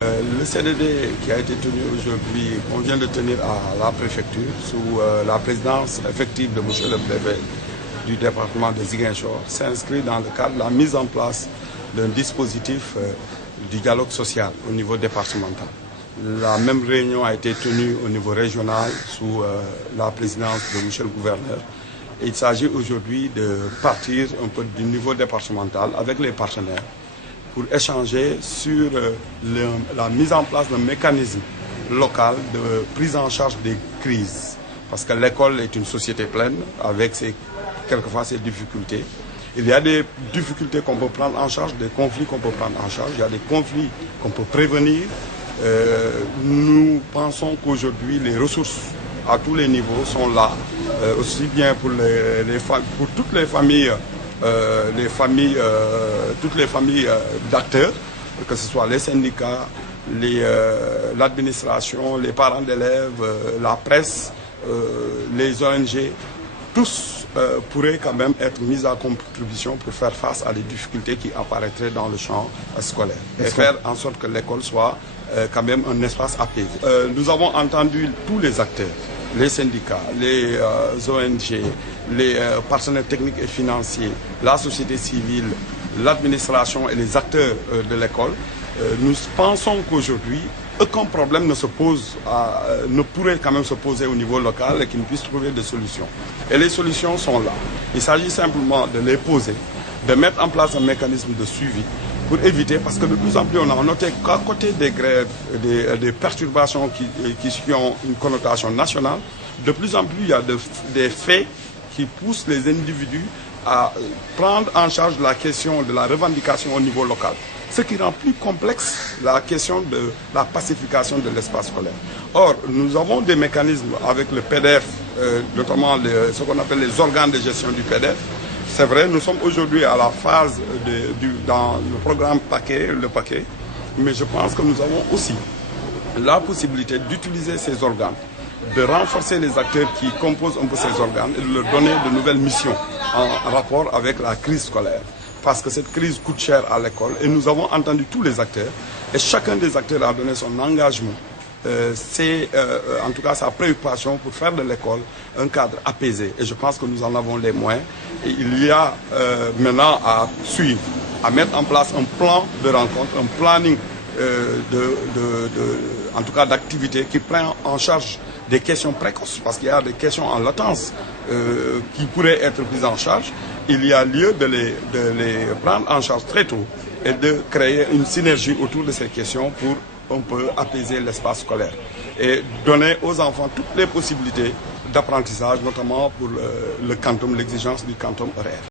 Le CDD qui a été tenu aujourd'hui, qu'on vient de tenir à la préfecture, sous la présidence effective de M. le préfet du département de Ziguinchor, s'inscrit dans le cadre de la mise en place d'un dispositif du dialogue social au niveau départemental. La même réunion a été tenue au niveau régional sous la présidence de M. le gouverneur. Et il s'agit aujourd'hui de partir un peu du niveau départemental avec les partenaires pour échanger sur la mise en place d'un mécanisme local de prise en charge des crises. Parce que l'école est une société pleine avec quelquefois ses difficultés. Il y a des difficultés qu'on peut prendre en charge, des conflits qu'on peut prendre en charge, il y a des conflits qu'on peut prévenir. Nous pensons qu'aujourd'hui les ressources à tous les niveaux sont là, aussi bien pour toutes les familles toutes les familles d'acteurs, que ce soit les syndicats, l'administration, les parents d'élèves, la presse, les ONG, tous pourraient quand même être mis à contribution pour faire face à des difficultés qui apparaîtraient dans le champ scolaire et faire en sorte que l'école soit quand même un espace apaisé. Nous avons entendu tous les acteurs, les syndicats, les ONG, les partenaires techniques et financiers, la société civile, l'administration et les acteurs de l'école. Nous pensons qu'aujourd'hui, aucun problème ne pourrait quand même se poser au niveau local et qu'ils ne puissent trouver des solutions. Et les solutions sont là. Il s'agit simplement de les poser, de mettre en place un mécanisme de suivi pour éviter, parce que de plus en plus on a noté qu'à côté des grèves, des perturbations qui ont une connotation nationale, de plus en plus il y a des faits qui poussent les individus à prendre en charge la question de la revendication au niveau local. Ce qui rend plus complexe la question de la pacification de l'espace scolaire. Or, nous avons des mécanismes avec le PDF, notamment ce qu'on appelle les organes de gestion du PDF. C'est vrai, nous sommes aujourd'hui à la phase dans le programme le paquet, mais je pense que nous avons aussi la possibilité d'utiliser ces organes, de renforcer les acteurs qui composent un peu ces organes et de leur donner de nouvelles missions en rapport avec la crise scolaire. Parce que cette crise coûte cher à l'école et nous avons entendu tous les acteurs et chacun des acteurs a donné son engagement. C'est en tout cas sa préoccupation pour faire de l'école un cadre apaisé. Et je pense que nous en avons les moyens. Et il y a maintenant à suivre, à mettre en place un plan de rencontre, un planning en tout cas d'activités qui prend en charge des questions précoces, parce qu'il y a des questions en latence qui pourraient être prises en charge. Il y a lieu de les prendre en charge très tôt et de créer une synergie autour de ces questions pour un peu apaiser l'espace scolaire et donner aux enfants toutes les possibilités d'apprentissage, notamment pour le quantum, l'exigence du quantum horaire.